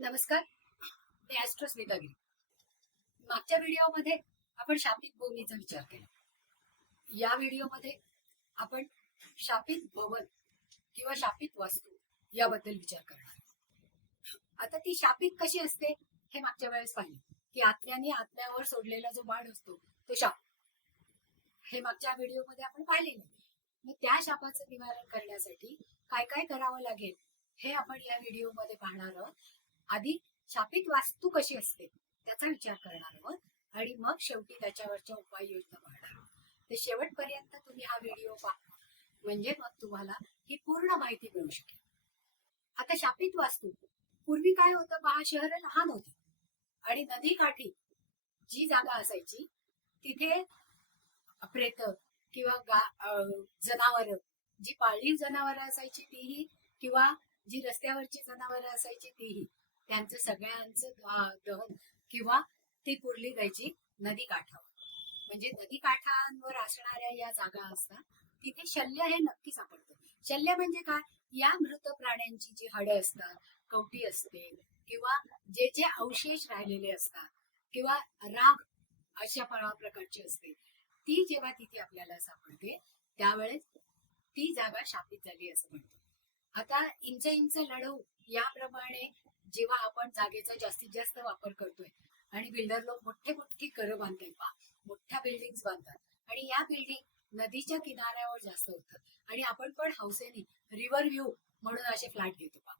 नमस्कार. मी ऍस्ट्रोस नीतागिरी मागच्या व्हिडिओमध्ये आपण शापित भूमीचा विचार केला. या व्हिडिओमध्ये आपण शापित भवन किंवा शापित वास्तू याबद्दल विचार करणार आता ती शापित कशी असते हे मागच्या वेळेस पाहिलं. की आत्म्याने आत्म्यावर सोडलेला जो बाण असतो तो शाप. हे मागच्या व्हिडिओमध्ये आपण पाहिलेलं आहे. मग त्या शापाचं निवारण करण्यासाठी काय काय करावं लागेल हे आपण या व्हिडिओमध्ये पाहणार आहोत. आधी शापित वास्तू कशी असते त्याचा विचार करणार आहोत आणि मग शेवटी त्याच्यावरच्या उपाययोजना पाहणार आहोत. ते शेवटपर्यंत तुम्ही हा व्हिडिओ पहा. म्हणजे मग तुम्हाला ही पूर्ण माहिती मिळू शकेल. आता शापित वास्तू. पूर्वी काय होतं? पहा शहर लहान होती. आणि नदीकाठी जी जागा असायची तिथे प्रेत किंवा गा जनावर जी पाळीव जनावरं असायची तीही किंवा जी रस्त्यावरची जनावरं असायची तीही त्यांचं सगळ्यांचं दहन किंवा ती पुरली जायची नदी काठावर. म्हणजे नदी काठांवर असणाऱ्या या जागा असतात तिथे शल्य हे नक्की सापडतं. शल्य म्हणजे काय? या मृत प्राण्यांची जी हाडं असतात कवटी असते किंवा जे जे अवशेष राहिलेले असतात किंवा राग अशा प्रकारची असते ती जेव्हा तिथे आपल्याला सापडते त्यावेळेस ती जागा शापित झाली असं म्हणतो आता इंच इंच लढवू याप्रमाणे जेव्हा आपण जागेचा जास्तीत जास्त वापर करतोय आणि बिल्डर लोक मोठे मोठी घरं बांधतात पा मोठ्या बिल्डिंग बांधतात. आणि या बिल्डिंग नदीच्या किनाऱ्यावर जास्त होतात आणि आपण पण हौसेने रिव्हर व्ह्यू म्हणून असे फ्लॅट घेतो पा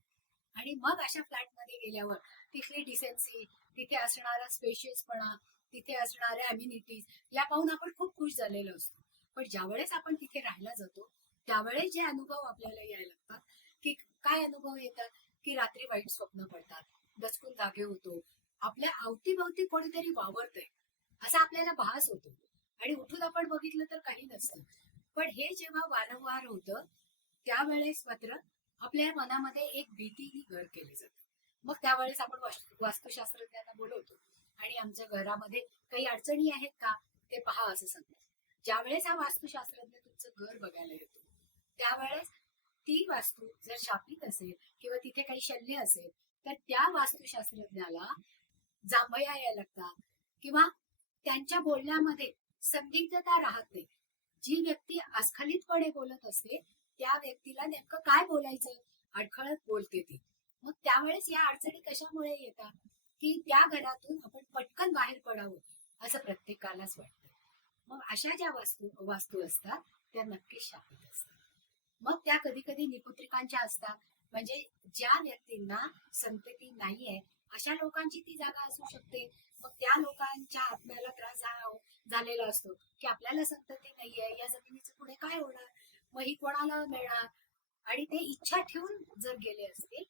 आणि मग अशा फ्लॅटमध्ये गेल्यावर तिथली डिसेन्सी तिथे असणारा स्पेशियसपणा तिथे असणाऱ्या अम्युनिटीज या पाहून आपण खूप खुश झालेलो असतो. पण ज्यावेळेस आपण तिथे राहायला जातो त्यावेळेस जे अनुभव आपल्याला यायला लागतात की काय अनुभव येतात? ती रात्री वाईट स्वप्न पडतात. दचकून जागे होतो. आपल्या अवतीभवती कोणीतरी वावरतंय असा आपल्याला भास होतो. आणि उठून आपण बघितलं तर काही नसतं. पण हे जेव्हा वारंवार होतं त्यावेळेस मात्र आपल्या मनामध्ये एक भीतीही घर केली जाते. मग त्यावेळेस आपण वास्तुशास्त्रज्ञांना बोलवतो. आणि आमच्या घरामध्ये काही अडचणी आहेत का? ते पहा असं सांगतो ज्यावेळेस हा वास्तुशास्त्रज्ञ तुमचं घर बघायला येतो त्यावेळेस ती वास्तू जर शापित असेल किंवा तिथे काही शल्य असेल तर त्या वास्तुशास्त्रज्ञाला जांभया यायला लागतात किंवा त्यांच्या बोलण्यामध्ये संदिग्धता राहत. नाही जी व्यक्ती अस्खलितपणे बोलत असते त्या व्यक्तीला नेमकं काय बोलायचं? अडखळत बोलते ती. मग त्यावेळेस या अडचणी कशामुळे येतात? की त्या घरातून आपण पटकन बाहेर पडावं असं प्रत्येकालाच वाटतं. मग अशा ज्या वास्तू वास्तू असतात त्या नक्कीच शापित असतात. मग त्या कधी कधी निपुत्रिकांच्या असतात. म्हणजे ज्या व्यक्तींना संतती नाहीये अशा लोकांची ती जागा असू शकते. मग त्या लोकांच्या आत्म्याला त्रास झालेला असतो की आपल्याला संतती नाहीये या जमिनीचं पुढे काय होणार? मग ही कोणाला मिळणार? आणि ते इच्छा ठेवून जर गेले असतील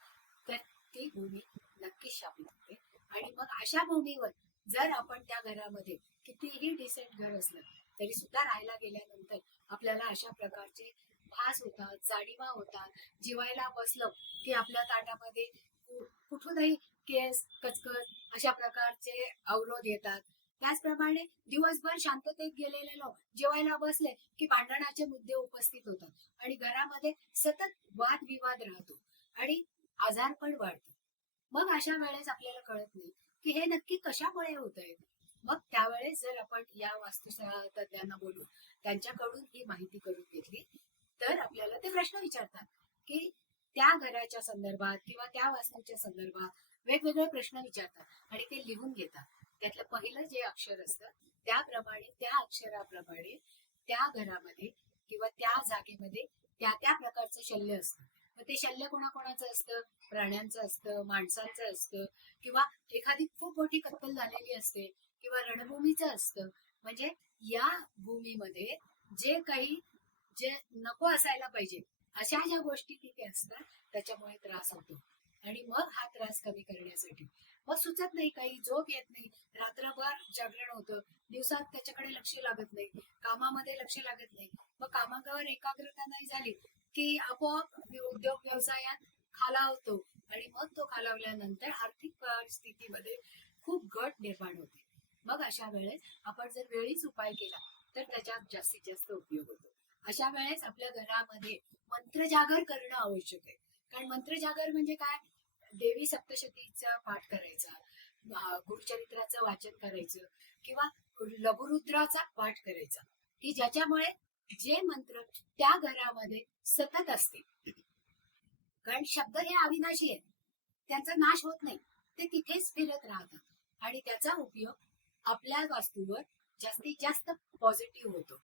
तर ती भूमी नक्कीच शापित होते आणि मग अशा भूमीवर जर आपण त्या घरामध्ये कितीही डिसेंट घर असलं तरी सुद्धा राहायला गेल्यानंतर आपल्याला अशा प्रकारचे भास होतात जाणीवा होतात जिवायला बसलं की आपल्या ताटामध्ये कुठूनही केस कचकच अशा प्रकारचे अवरोध येतात. त्याचप्रमाणे दिवसभर शांततेत गेलेले लोक जेवायला बसले की भांडणाचे मुद्दे उपस्थित होतात आणि घरामध्ये सतत वादविवाद राहतो आणि आजार पण वाढतो मग अशा वेळेस आपल्याला कळत नाही की हे नक्की कशामुळे होत आहे मग त्यावेळेस जर आपण या वास्तुशास्त्रज्ञांना बोलू त्यांच्याकडून ही माहिती करून घेतली तर आपल्याला ते प्रश्न विचारतात की त्या घराच्या संदर्भात किंवा त्या वास्तूच्या संदर्भात वेगवेगळे प्रश्न विचारतात आणि ते लिहून घेतात. त्यातलं पहिलं जे अक्षर असतं त्याप्रमाणे त्या अक्षराप्रमाणे त्या घरामध्ये किंवा त्या जागेमध्ये त्या त्या प्रकारचं शल्य असतं. मग ते शल्य कोणाकोणाचं असतं? प्राण्यांचं असतं? माणसांचं असतं? किंवा एखादी खूप मोठी कत्तल झालेली असते किंवा रणभूमीचं असतं. म्हणजे या भूमीमध्ये जे काही जे नको असायला पाहिजे अशा ज्या गोष्टी तिथे असतात त्याच्यामुळे त्रास होतो. आणि मग हा त्रास कमी करण्यासाठी. मग सुचत नाही काही झोप येत नाही. रात्रभर जागरण होतं. दिवसात त्याच्याकडे लक्ष लागत नाही. कामामध्ये लक्ष लागत नाही. मग कामावर एकाग्रता नाही झाली की आपोआप उद्योग व्यवसायात खालावतो. आणि मग तो खालावल्यानंतर आर्थिक परिस्थितीमध्ये खूप घट निर्माण होते. मग अशा वेळेस आपण जर वेळीच उपाय केला तर त्याच्यात जास्तीत जास्त उपयोग होतो. अशा वेळेस आपल्या घरामध्ये मंत्र जागर करणं आवश्यक आहे. कारण मंत्र जागर म्हणजे काय? देवी सप्तशतीचा पाठ करायचा गुरुचरित्राचं वाचन करायचं किंवा लघुरुद्राचा पाठ करायचा की ज्याच्यामुळे जे मंत्र त्या घरामध्ये सतत असतील. कारण शब्द हे अविनाशी आहेत. त्यांचा नाश होत नाही. ते तिथेच फिरत राहतात. आणि त्याचा उपयोग आपल्या वास्तूवर जास्तीत जास्त पॉझिटिव्ह होतो.